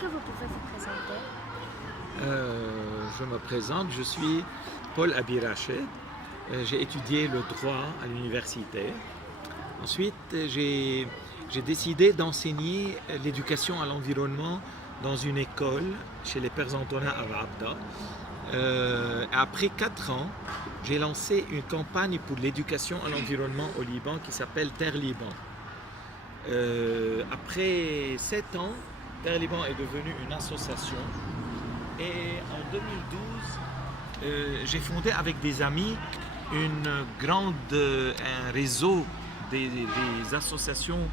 que vous pouvez vous présenter? Je me présente, je suis Paul Abirached. J'ai étudié le droit à l'université. Ensuite, j'ai décidé d'enseigner l'éducation à l'environnement dans une école chez les Pères Antonins à Abda. Après 4 ans, j'ai lancé une campagne pour l'éducation à l'environnement au Liban qui s'appelle Terre Liban. Après 7 ans, Terre Liban est devenue une association et en 2012, j'ai fondé avec des amis un réseau des associations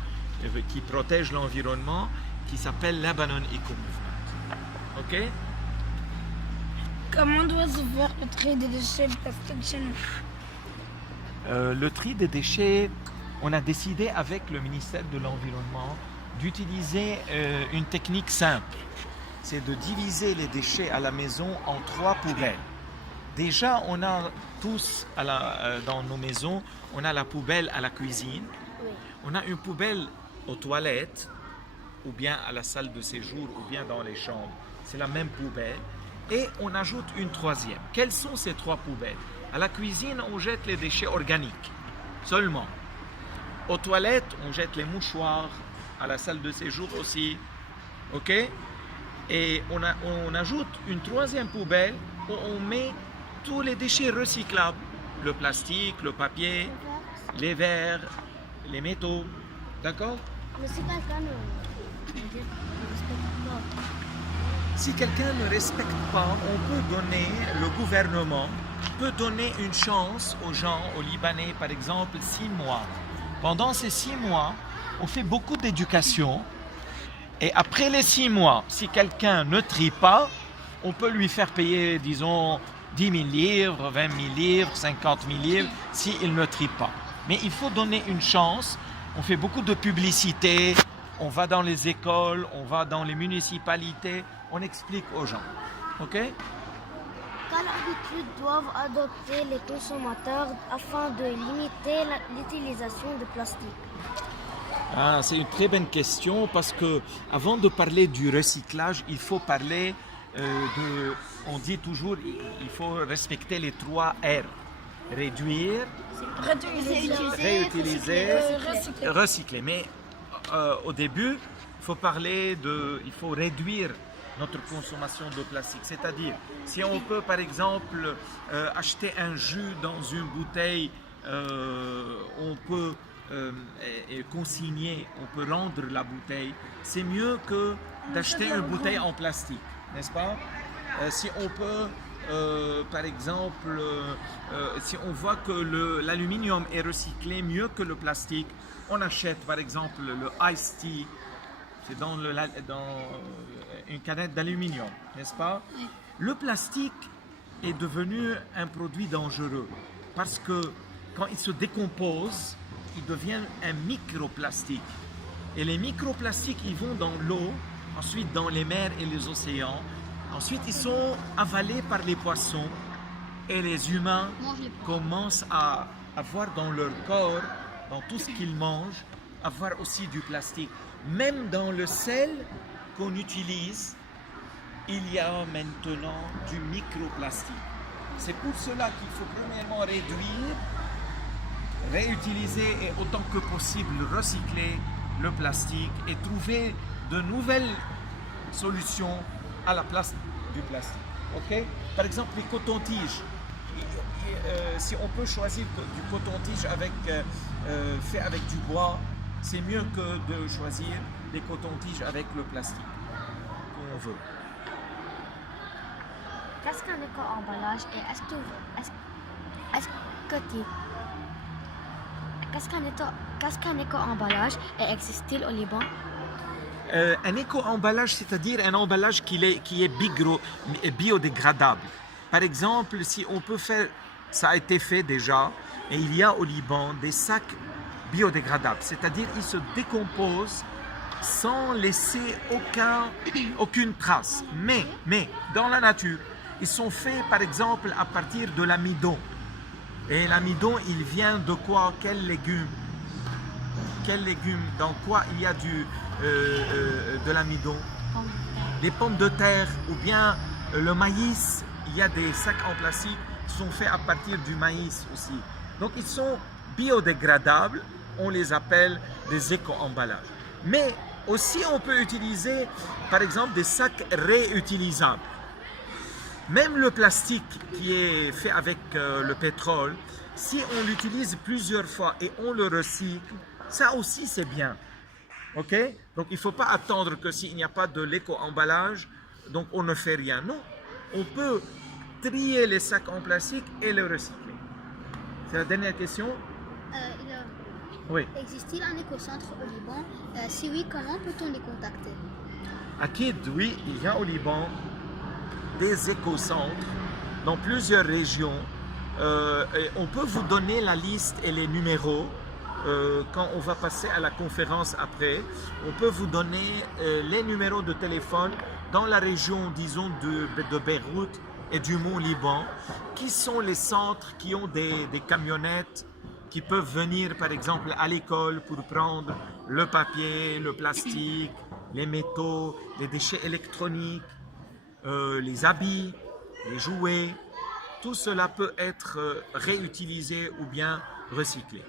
qui protègent l'environnement qui s'appelle Lebanon Eco Movement. Ok? Comment doit-se faire le tri des déchets plastiques chez nous? Le tri des déchets, on a décidé avec le ministère de l'Environnement d'utiliser une technique simple. C'est de diviser les déchets à la maison en 3 poubelles. Déjà, on a tous dans nos maisons, on a la poubelle à la cuisine, Oui. on a une poubelle aux toilettes, ou bien à la salle de séjour, ou bien dans les chambres. C'est la même poubelle. Et on ajoute une 3e. Quelles sont ces 3 poubelles? À la cuisine, on jette les déchets organiques, seulement. Aux toilettes, on jette les mouchoirs, à la salle de séjour aussi. Ok? Et on ajoute une 3e poubelle où on met tous les déchets recyclables. Le plastique, le papier, les verres, les métaux. D'accord? Mais si quelqu'un ne respecte pas, Si quelqu'un ne respecte pas, le gouvernement peut donner une chance aux gens, aux Libanais, par exemple, 6 mois. Pendant ces 6 mois, on fait beaucoup d'éducation. Et après les 6 mois, si quelqu'un ne trie pas, on peut lui faire payer, disons, 10 000 livres, 20 000 livres, 50 000 livres, s'il ne trie pas. Mais il faut donner une chance. On fait beaucoup de publicité, on va dans les écoles, on va dans les municipalités, on explique aux gens. Ok? quelle habitude doivent adopter les consommateurs afin de limiter l'utilisation de plastique? C'est une très bonne question parce que avant de parler du recyclage, il faut parler on dit toujours, il faut respecter les 3 R. Réduire, réutiliser, recycler. Mais au début, il faut réduire notre consommation de plastique. C'est-à-dire, si on peut par exemple acheter un jus dans une bouteille, on peut consigner, on peut rendre la bouteille. C'est mieux que d'acheter une bouteille en plastique, n'est-ce pas? Si on peut, par exemple, si on voit que l'aluminium est recyclé mieux que le plastique, on achète par exemple le Ice Tea, c'est dans une canette d'aluminium, n'est-ce pas? Le plastique est devenu un produit dangereux parce que quand il se décompose, il devient un microplastique. Et les microplastiques, ils vont dans l'eau, ensuite dans les mers et les océans. Ensuite, ils sont avalés par les poissons et les humains commencent à avoir dans leur corps, dans tout ce qu'ils mangent, avoir aussi du plastique. Même dans le sel qu'on utilise, il y a maintenant du microplastique. C'est pour cela qu'il faut premièrement réduire, réutiliser et autant que possible recycler le plastique et trouver de nouvelles solutions à la place du plastique. Ok? Par exemple, les cotons-tiges. Si on peut choisir du coton-tige fait avec du bois, c'est mieux que de choisir des cotons-tiges avec le plastique qu'on veut. Qu'est-ce qu'un éco-emballage et qu'est-ce qu'un éco-emballage et existe-t-il au Liban? Un éco-emballage, c'est-à-dire un emballage qui est biodégradable. Par exemple, si on peut faire, ça a été fait déjà, et il y a au Liban des sacs biodégradables, c'est-à-dire ils se décomposent sans laisser aucune trace. Mais dans la nature, ils sont faits par exemple à partir de l'amidon. Et l'amidon, il vient de quoi? Quel légume? Dans quoi il y a de l'amidon? les pommes de terre ou bien le maïs, il y a des sacs en plastique qui sont faits à partir du maïs aussi. Donc ils sont biodégradables, on les appelle des éco-emballages. Mais aussi on peut utiliser par exemple des sacs réutilisables. Même le plastique qui est fait avec le pétrole, si on l'utilise plusieurs fois et on le recycle, ça aussi c'est bien. Ok? Donc il ne faut pas attendre que s'il n'y a pas de l'éco-emballage, donc on ne fait rien. Non, on peut trier les sacs en plastique et les recycler. C'est la dernière question? Oui. Existe-t-il un écocentre au Liban? Si oui, comment peut-on les contacter? Akid, oui, il y a au Liban des écocentres dans plusieurs régions. Et on peut vous donner la liste et les numéros quand on va passer à la conférence après. On peut vous donner les numéros de téléphone dans la région, disons, de Beyrouth et du Mont-Liban, qui sont les centres qui ont des camionnettes qui peuvent venir par exemple à l'école pour prendre le papier, le plastique, les métaux, les déchets électroniques, les habits, les jouets. Tout cela peut être réutilisé ou bien recyclé.